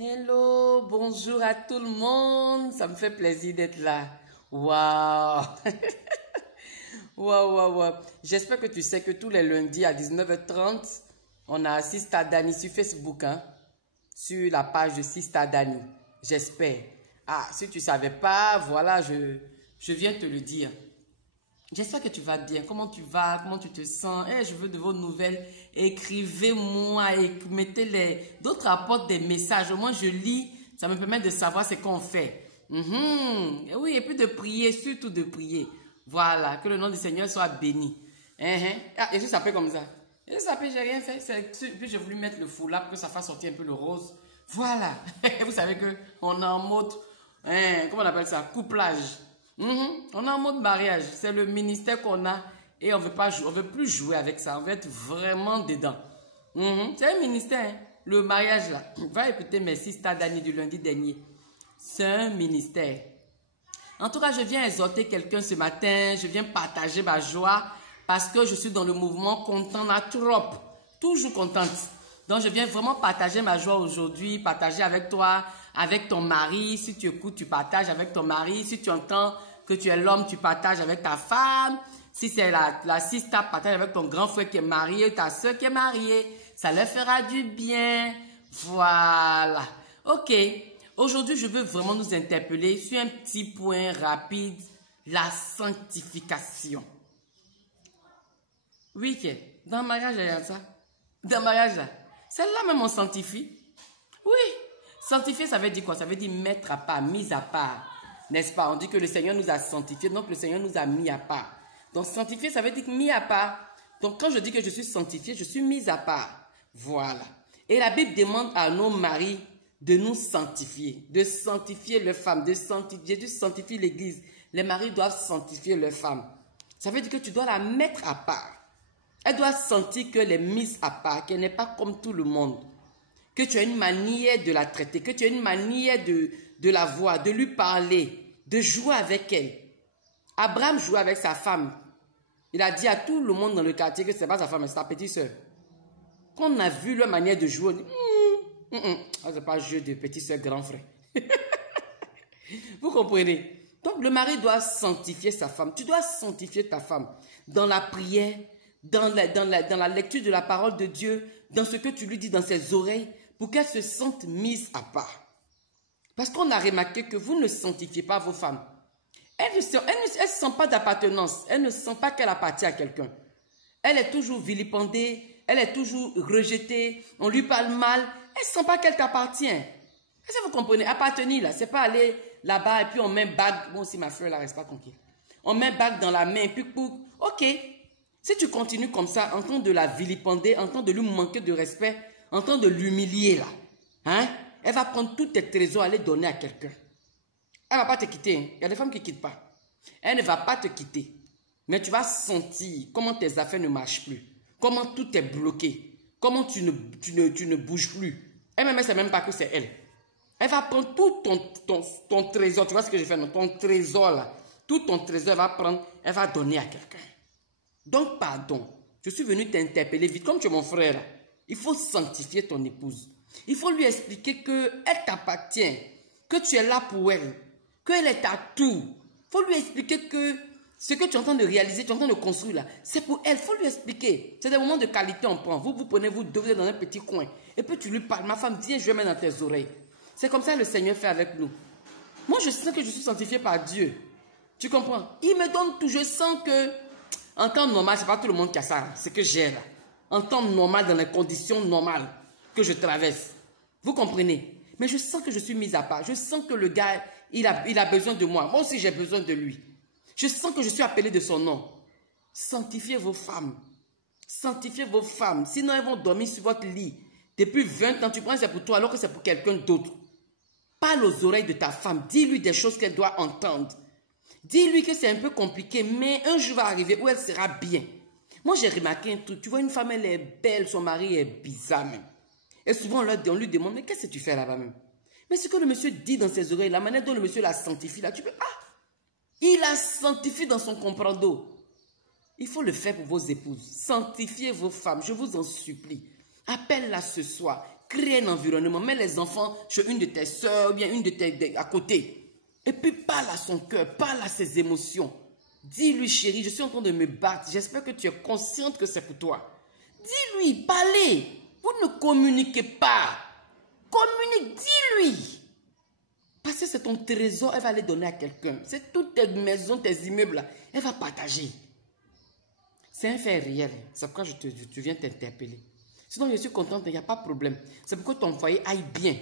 Hello, bonjour à tout le monde. Ça me fait plaisir d'être là. Waouh. Waouh, waouh, waouh. J'espère que tu sais que tous les lundis à 19h30, on a Sista Dani sur Facebook, hein, sur la page de Sista Dani. J'espère. Ah, si tu ne savais pas, voilà, je viens te le dire. J'espère que tu vas bien. Comment tu vas? Comment tu te sens? Je veux de vos nouvelles. Écrivez-moi et mettez d'autres apportent des messages. Au moins, je lis. Ça me permet de savoir ce qu'on fait. Oui, et puis de prier, surtout de prier. Voilà, que le nom du Seigneur soit béni. Ah, et je s'appelle comme ça. Je s'appelle, j'ai rien fait. Puis j'ai voulu mettre le foulard pour que ça fasse sortir un peu le rose. Voilà. Vous savez qu'on est en mode, comment on appelle ça? Couplage. On est en mode mariage. C'est le ministère qu'on a et on veut pas jouer, on veut plus jouer avec ça. On veut être vraiment dedans. C'est un ministère, hein? Le mariage là. Va écouter mes Sista Dani du lundi dernier. C'est un ministère. En tout cas, je viens exhorter quelqu'un ce matin. Je viens partager ma joie parce que je suis dans le mouvement Content la trop. Toujours contente. Donc, je viens vraiment partager ma joie aujourd'hui, partager avec toi, avec ton mari. Si tu écoutes, tu partages avec ton mari. Si tu entends que tu es l'homme, tu partages avec ta femme. Si c'est la sista, partage avec ton grand frère qui est marié, ta soeur qui est mariée. Ça leur fera du bien. Voilà. Ok. Aujourd'hui, je veux vraiment nous interpeller sur un petit point rapide. La sanctification. Oui, dans le mariage, il y a ça. Dans le mariage, là. Celle-là même on sanctifie. Oui. Sanctifier, ça veut dire quoi? Ça veut dire mettre à part, mise à part. N'est-ce pas? On dit que le Seigneur nous a sanctifiés, donc le Seigneur nous a mis à part. Donc sanctifier, ça veut dire mis à part. Donc quand je dis que je suis sanctifié, je suis mise à part. Voilà. Et la Bible demande à nos maris de nous sanctifier. De sanctifier leurs femmes. De sanctifier l'église. Les maris doivent sanctifier leurs femmes. Ça veut dire que tu dois la mettre à part. Elle doit sentir qu'elle est mise à part, qu'elle n'est pas comme tout le monde. Que tu as une manière de la traiter, que tu as une manière de la voir, de lui parler, de jouer avec elle. Abraham jouait avec sa femme. Il a dit à tout le monde dans le quartier que ce n'est pas sa femme, c'est sa petite soeur. Quand on a vu leur manière de jouer, on dit, ce n'est pas un jeu de petite soeur, grand frère. Vous comprenez? Donc le mari doit sanctifier sa femme. Tu dois sanctifier ta femme dans la prière, dans la lecture de la parole de Dieu, dans ce que tu lui dis dans ses oreilles, pour qu'elle se sente mise à part. Parce qu'on a remarqué que vous ne sanctifiez pas vos femmes. Elle ne sent pas d'appartenance. Elle ne sent pas qu'elle appartient à quelqu'un. Elle est toujours vilipendée. Elle est toujours rejetée. On lui parle mal. Elle ne sent pas qu'elle t'appartient. Est-ce que vous comprenez? Appartenir, là, c'est pas aller là-bas et puis on met bague. Bon, si ma fleur, là, reste pas tranquille. On met bague dans la main, puis pour... Ok. Si tu continues comme ça, en train de la vilipender, en train de lui manquer de respect, en train de l'humilier, là, hein? Elle va prendre tous tes trésors et les donner à quelqu'un. Elle ne va pas te quitter. Hein. Il y a des femmes qui ne quittent pas. Elle ne va pas te quitter. Mais tu vas sentir comment tes affaires ne marchent plus. Comment tout est bloqué. Comment tu ne bouges plus. Elle ne sait même pas que c'est elle. Elle va prendre tout ton trésor. Tu vois ce que je fais? Non? Ton trésor là. Tout ton trésor, elle va prendre. Elle va donner à quelqu'un. Donc, pardon. Je suis venu t'interpeller vite. Comme tu es mon frère là. Il faut sanctifier ton épouse. Il faut lui expliquer qu'elle t'appartient, que tu es là pour elle, qu'elle est à tout. Il faut lui expliquer que ce que tu es en train de réaliser, tu es en train de construire là, c'est pour elle. Il faut lui expliquer. C'est des moments de qualité on prend. Vous prenez, vous deux, vous êtes dans un petit coin. Et puis tu lui parles. Ma femme, viens, je vais mettre dans tes oreilles. C'est comme ça que le Seigneur fait avec nous. Moi, je sens que je suis sanctifié par Dieu. Tu comprends? Il me donne tout. Je sens que, en temps normal, ce n'est pas tout le monde qui a ça. C'est que j'ai là. En temps normal, dans les conditions normales que je traverse. Vous comprenez? Mais je sens que je suis mise à part. Je sens que le gars, il a besoin de moi. Moi aussi, j'ai besoin de lui. Je sens que je suis appelé de son nom. Sanctifiez vos femmes. Sanctifiez vos femmes. Sinon, elles vont dormir sur votre lit. Depuis 20 ans, tu penses que c'est pour toi alors que c'est pour quelqu'un d'autre. Parle aux oreilles de ta femme. Dis-lui des choses qu'elle doit entendre. Dis-lui que c'est un peu compliqué, mais un jour va arriver où elle sera bien. Moi, j'ai remarqué un truc. Tu vois, une femme, elle est belle, son mari est bizarre même. Et souvent, on lui demande, mais qu'est-ce que tu fais là-bas même? Mais ce que le monsieur dit dans ses oreilles, la manière dont le monsieur la sanctifie, là, tu peux... Ah! Il la sanctifie dans son comprendo. Il faut le faire pour vos épouses. Sanctifiez vos femmes, je vous en supplie. Appelle-la ce soir. crée un environnement. Mets les enfants chez une de tes soeurs ou bien une de tes à côté. Et puis parle à son cœur, parle à ses émotions. Dis-lui, chérie, je suis en train de me battre. J'espère que tu es consciente que c'est pour toi. Dis-lui, parlez. Vous ne communiquez pas. Communique, dis-lui. Parce que c'est ton trésor, elle va les donner à quelqu'un. C'est toutes tes maisons, tes immeubles, là, elle va partager. C'est un fait réel. C'est pourquoi je viens t'interpeller. Sinon, je suis contente, il n'y a pas de problème. C'est pour que ton foyer aille bien.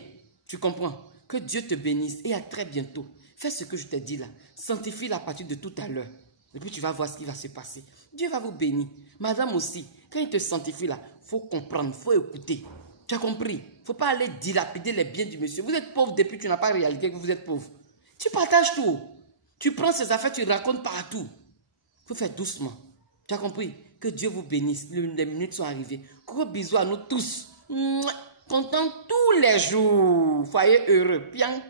Tu comprends? Que Dieu te bénisse et à très bientôt. Fais ce que je t'ai dit là. Sanctifie-la à partir de tout à l'heure. Et puis tu vas voir ce qui va se passer. Dieu va vous bénir. Madame aussi, quand il te sanctifie là, il faut comprendre, il faut écouter. Tu as compris? Il ne faut pas aller dilapider les biens du monsieur. Vous êtes pauvre depuis que tu n'as pas réalisé que vous êtes pauvre. Tu partages tout. Tu prends ses affaires, tu racontes partout. Il faut faire doucement. Tu as compris? Que Dieu vous bénisse. Les minutes sont arrivées. Gros bisous à nous tous. Content tous les jours. Foyer heureux. Bien.